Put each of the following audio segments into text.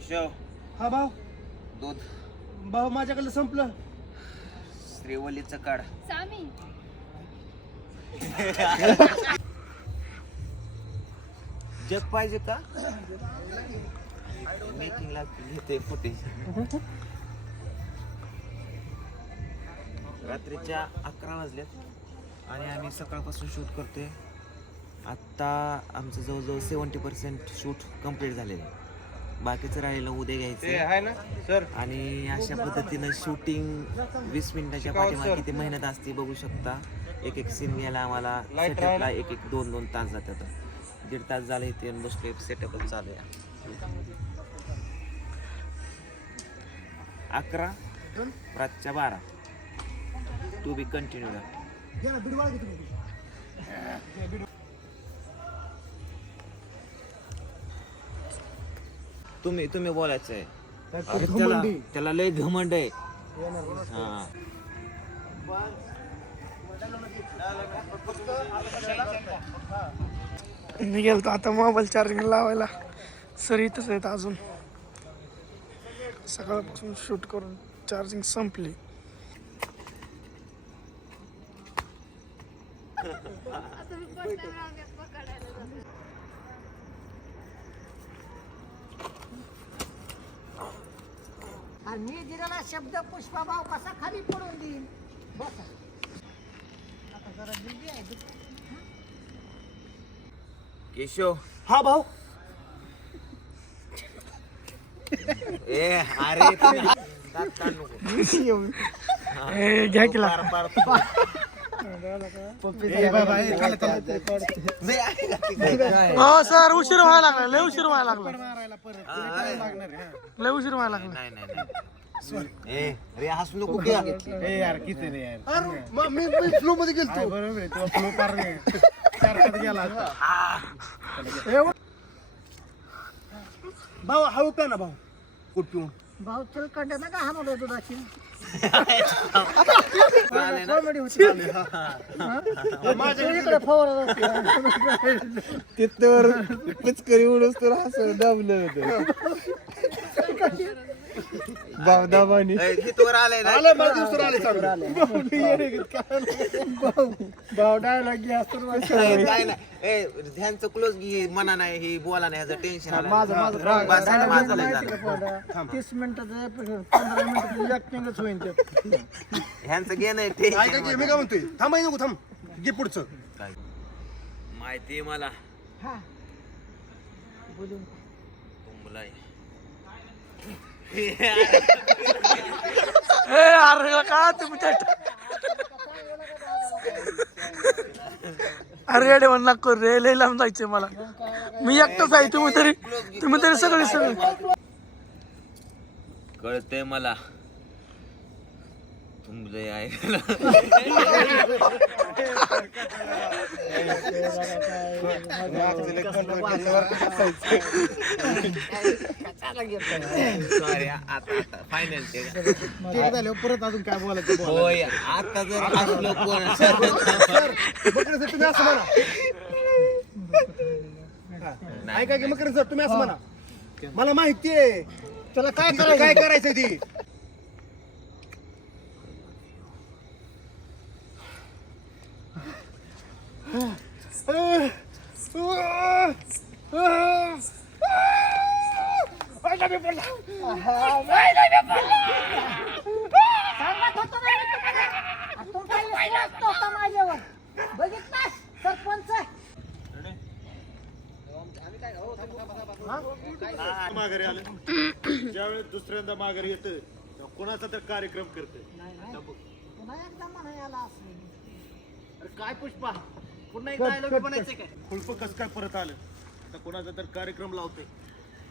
केशव. हा भाऊ. दूध. भाऊ माझ्याकडलं संपलं. श्रीवलीचं काढ. सामी. जग पाहिजे का? मेकिंगला घेते फुटेज रात्रीच्या अकरा वाजल्यात आणि आम्ही सकाळपासून शूट करतोय. आत्ता आमचं जवळजवळ सेवन्टी पर्सेंट शूट कंप्लीट झालेलं आहे. बाकीचं राहिलेलं उद्या घ्यायचं. आहे ना सर. आणि अशा पद्धतीनं शूटिंग वीस मिनिटाच्या पाठीमागे किती मेहनत असते बघू शकता. एक एक सीन घ्यायला आम्हाला सेटअपला एक एक दोन दोन तास जातात. दीड तास झाले इथे येऊन बसले सेटअपच चालू आहे. अकरा रातच्या बारा. टू बी कंटिन्यू तुम्ही तुम्ही बोलायचं आहे. अरे त्याला त्याला लय घमंड आहे. हा. मी गेलो आता मोबाईल चार्जिंग लावायला. सर इथंच आहेत अजून. सकाळपासून शूट करून चार्जिंग संपली आणि मी दिलेला शब्द पुष्पाभाव कसा खाली पडून देईन? बस. आता जरा बिझी आहे केशव. हा भाऊ. ए अरे घ्या केला. हो सर उशीर व्हायला लागला लय उशीर व्हायला लागला. लय उशीर व्हायला लागला. नाही नाही नाही. ए अरे हसू नको की. यार किती रे यार. मी मी फ्लो मध्ये गेलतो. बरोबर आहे तो फ्लो पार चार गेला भाऊ हळू प्या ना भाऊ. कुठ पिऊन. भाऊ चलकडे ना का हाणवलं दुधाची चालेल ना? कॉमेडी होती इकडे फवारत. तिथवर पिचकरी उडूस तर हसं दाबलं होतं दाबानी. ए, हितवर आलंय ना. आलं मला दिवस आले भाऊ डायलॉग घ्या ए, काय नाही ए ध्यानचं क्लोज घे मना नाही ही बोला नाही ह्याचं टेन्शन आलं. माझं माझं बस झालं, माझं लय माहिती झालं. का पोरं? तीस मिनिटाचं पंधरा मिनिटाचं ऍक्टिंगच होईल ते. ह्यांचं घे नाही काय काय टेन्शन मी काय म्हणतोय? थांबाय नको थांब. घे पुढचं. काय? माहिती आहे मला. हा. बोलून. तुमला ए अरे का तुम्ही त्या अरे अरे म्हणा नको रे लय लांब जायचंय मला. मी एकटाच आहे तुम्ही तरी तुम्ही तरी सगळे सगळे कळतंय मला. तुमले ऐकलं सॉरी आता आता फायनल ते झाल्यावर परत अजून काय बोलायचं होय आता जर कोण मकर सर तुम्ही असं म्हणा. ऐका की मकर सर तुम्ही असं म्हणा. मला माहिती आहे. त्याला काय काय करायचं ती? सांगत होतो ना मी तुम्हाला. आ, तुमचा विश्वास नव्हता माझ्यावर? बघितलास सरपंच? माघारी आलं. ज्यावेळेस दुसऱ्यांदा माघारी येतं तेव्हा कोणाचा तर कार्यक्रम करते. पुन्हा एकदा म्हणायला असं अरे काय पुष्पा? पुन्हा एकदा dialogue बनायचं काय? खुळप कस काय परत आलं? आता कोणाचा तर कार्यक्रम लावते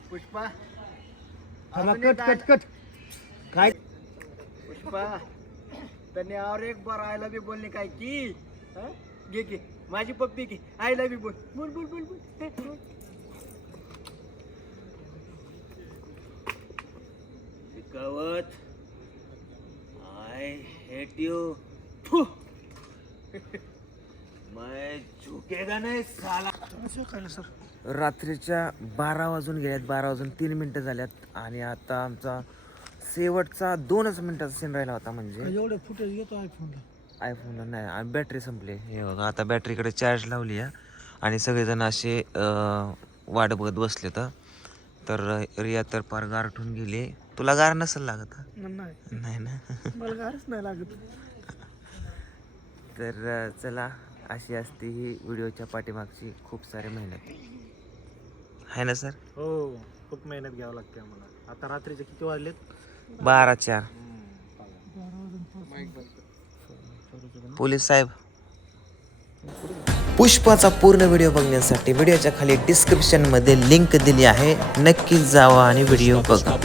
पुष्पा कट कट कट. काय? पुष्पा त्यांनी और एक बार आय लव्ह यू बोलणे काय की हं? घे की माझी पप्पी की आय लव्ह यू बोल. बोल बोल बोल बोल. हे, बोल. गवत आय हेट यू मैं झुकेगा नहीं साला. सर रात्रीच्या बारा वाजून गेल्यात बारा वाजून तीन मिनटं झाल्यात आणि आता आमचा शेवटचा दोनच मिनटाचा सीन राहिला होता म्हणजे एवढे फुटेज घेतो आयफोनला आयफोनला नाही आणि बॅटरी संपली. हे बघा आता बॅटरीकडे चार्ज लावली आहे आणि सगळेजण असे वाट बघत बसले तर रिया तर पार गारठून गेली. तुला गार नसेल लागत? नाही नाही. ना? मला गारच नाही लागत. तर चला. अशी असते ही व्हिडिओच्या पाठीमागची खूप सारी मेहनत. आहे ना सर? हो खूप मेहनत घ्यावं लागते आम्हाला. आता रात्रीचे किती वाजलेत? बारा चार. पोलीस साहेब. पुष्पाचा पूर्ण व्हिडिओ बघण्यासाठी व्हिडिओच्या खाली डिस्क्रिप्शनमध्ये लिंक दिली आहे. नक्कीच जावा आणि व्हिडिओ बघा.